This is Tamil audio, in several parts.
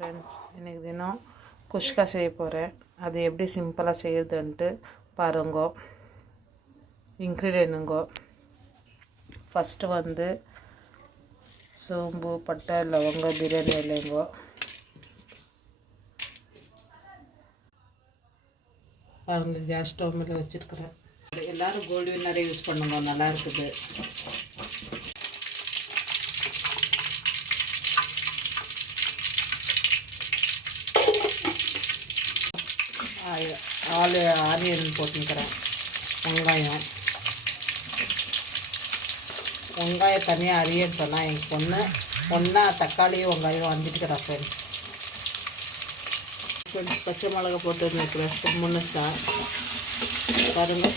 ஃப்ரெண்ட்ஸ், இன்றைக்கி தினம் குஷ்கா செய்ய போகிறேன். அது எப்படி சிம்பிளாக செய்யுதுன்ட்டு பாருங்கோ. இன்க்ரீடியன்ட்டுங்கோ, ஃபஸ்ட்டு வந்து சோம்பு, பட்டை, லவங்கம், பிரியாணி இலைங்கோ. பாருங்க, கேஸ் ஸ்டவ் மேலே வச்சுருக்குறேன். எல்லோரும் கோல்டு வின்னரை யூஸ் பண்ணுங்க, நல்லா இருக்குது. ஆனியன் போட்டுக்கிறேன். வெங்காயம் தனியாக அரியன்னு சொன்னால் எங்கள் பொண்ணு ஒன்றா தக்காளியும் வெங்காயம் வந்துட்டுக்கிறேன். ஃப்ரெண்ட்ஸ் பச்சை மிளகா போட்டு நிற்கிறேன் முன்னுசா. பாருங்கள்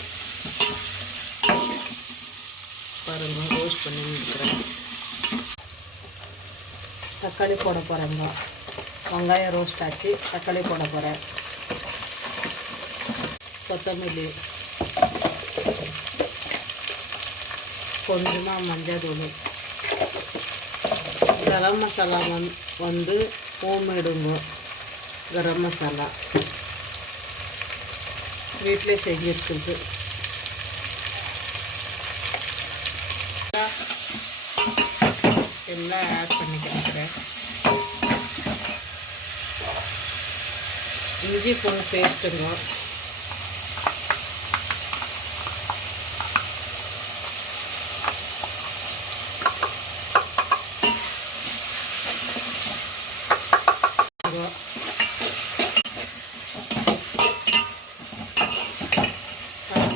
ரோஸ்ட் பண்ணி நிற்கிறேன். தக்காளி போட போகிறேங்க. வெங்காயம் ரோஸ்ட் ஆச்சு, தக்காளி போட போகிறேன். கொத்தமல்லி, கொஞ்சமாக மஞ்சள் தூள், கரம் மசாலா வந்து ஹோம்மேடுங்க. கரம் மசாலா வீட்டிலே செஞ்சுருக்குது. எல்லாம் ஆட் பண்ணிக்கிறேன். இஞ்சி பூண்டு பேஸ்ட்டுங்க.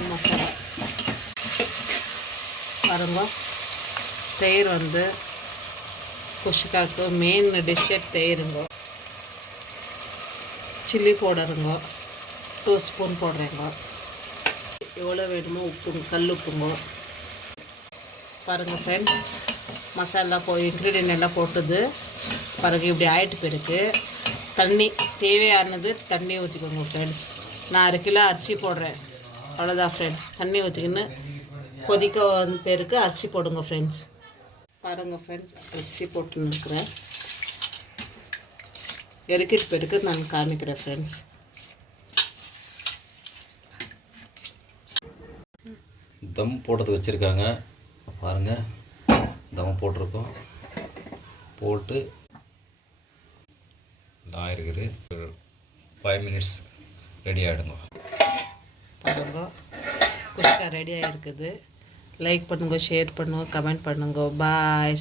மசாலா பாருங்க. தயிர் வந்து குஷ்காவுக்கு மெயின் டிஷ்ஷே தயிருங்க. சில்லி பவுடருங்க 2 ஸ்பூன் போடுறேங்க. எவ்வளோ வேணுமோ உப்புங்க, கல் உப்புங்க. பாருங்கள் ஃப்ரெண்ட்ஸ், மசாலா இன்க்ரீடியன்ட் எல்லாம் போட்டது பாருங்கள். இப்படி ஆகிட்டு போயிருக்கு. தண்ணி தேவையானது தண்ணி ஊற்றிக்கோங்க ஃப்ரெண்ட்ஸ். நான் 1 கிலோ அரிசி போடுறேன், அவ்வளோதான் ஃப்ரெண்ட்ஸ். தண்ணி ஊற்றிக்கின்னு கொதிக்க பேருக்கு அரிசி போடுங்க ஃப்ரெண்ட்ஸ். பாருங்கள் ஃப்ரெண்ட்ஸ், அரிசி போட்டுன்னு இருக்கிறேன். இறக்கிட்டு பேருக்கு நான் காமிக்கிறேன் ஃப்ரெண்ட்ஸ். தம் போட்டது வச்சுருக்காங்க பாருங்கள். தம் போட்டிருக்கோம், போட்டு இருக்குது. 5 மினிட்ஸ் ரெடி ஆகிடுங்க. பாருங்க, குஷ்கா ரெடி ஆகிருக்குது. லைக் பண்ணுங்க, ஷேர் பண்ணுங்க, கமெண்ட் பண்ணுங்க. பாய்.